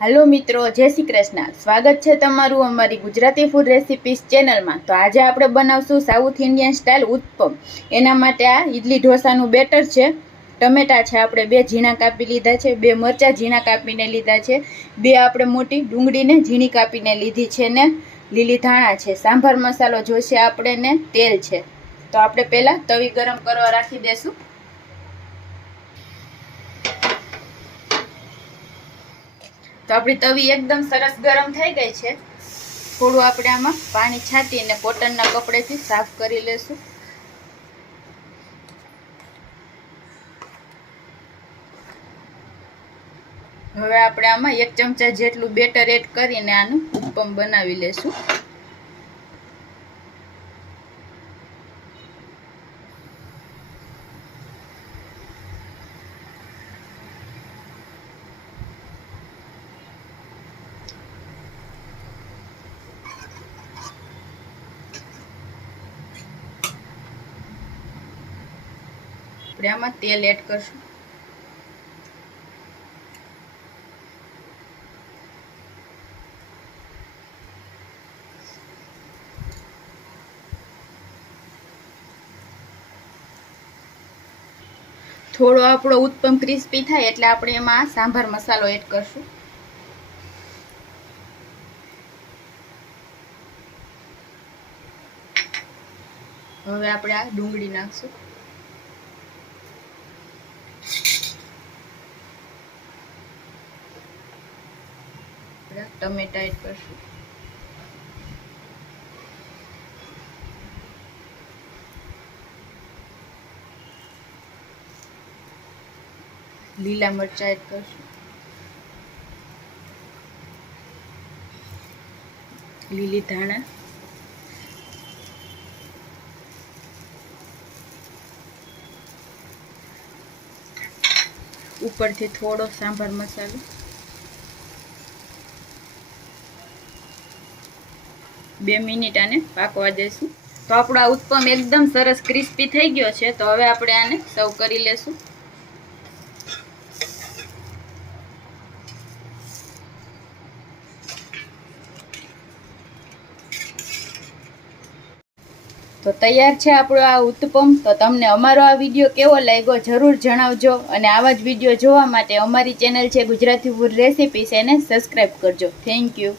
Hello मित्रों, जय श्री कृष्ण। स्वागत है तमारू अमारी गुजराती फूड रेसिपीज चेनल में। तो आज आप बनावशुं साउथ इंडियन स्टाइल उत्पम। एना माटे आ इडली ढोसानुं बेटर है। टमेटा है आपणे 2 झीणा कापी लीधा है, 2 मरचा झीणा कापीने लीधा है, 2 आपणे मोटी डूंगळीने झीणी कापीने लीधी है ने લીલી ધાણા છે। सांभर मसालो जोईशे आपणे ने तेल है। तो आपणे पहेला तवी गरम करवा राखी देशुं। तो अपनी तवी एकदम सरस गरम थई गई है। थोड़ू आपणे आमां पाणी छांटीने कॉटनना कपडेथी साफ करी लेशुं। हवे आपणे आमां 1 चमचा जेटલું બેટર એડ કરીને આનું ઉત્પમ બનાવી લેશું। આપણે આમાં તેલ એડ કરશું। થોડો આપણો ઉત્પમ ક્રિસ્પી થાય એટલે આપણે એમાં સાંભાર મસાલો એડ કરશું। હવે આપણે આ ડુંગળી નાખશું। टमेटा एड करशुं। लीला मरचा एड करशुं। लीली धाणा, उपरथी थोड़ो सांभर मसालो, 2 मिनिट आने पाकवा देशुं। तो आपणो उत्पम एकदम सरस क्रिस्पी थई गयो छे। तो हवे आपणे आने सर्व करी लेशुं। तो तैयार है आपणो आ उत्पम। तो तमने अमारो आ विडियो केवो लाग्यो जरूर जणावजो अने आवा ज विडियो जोवा माटे अमारी चेनल है गुजराती फूड रेसिपीज एने सब्सक्राइब करजो। Thank you.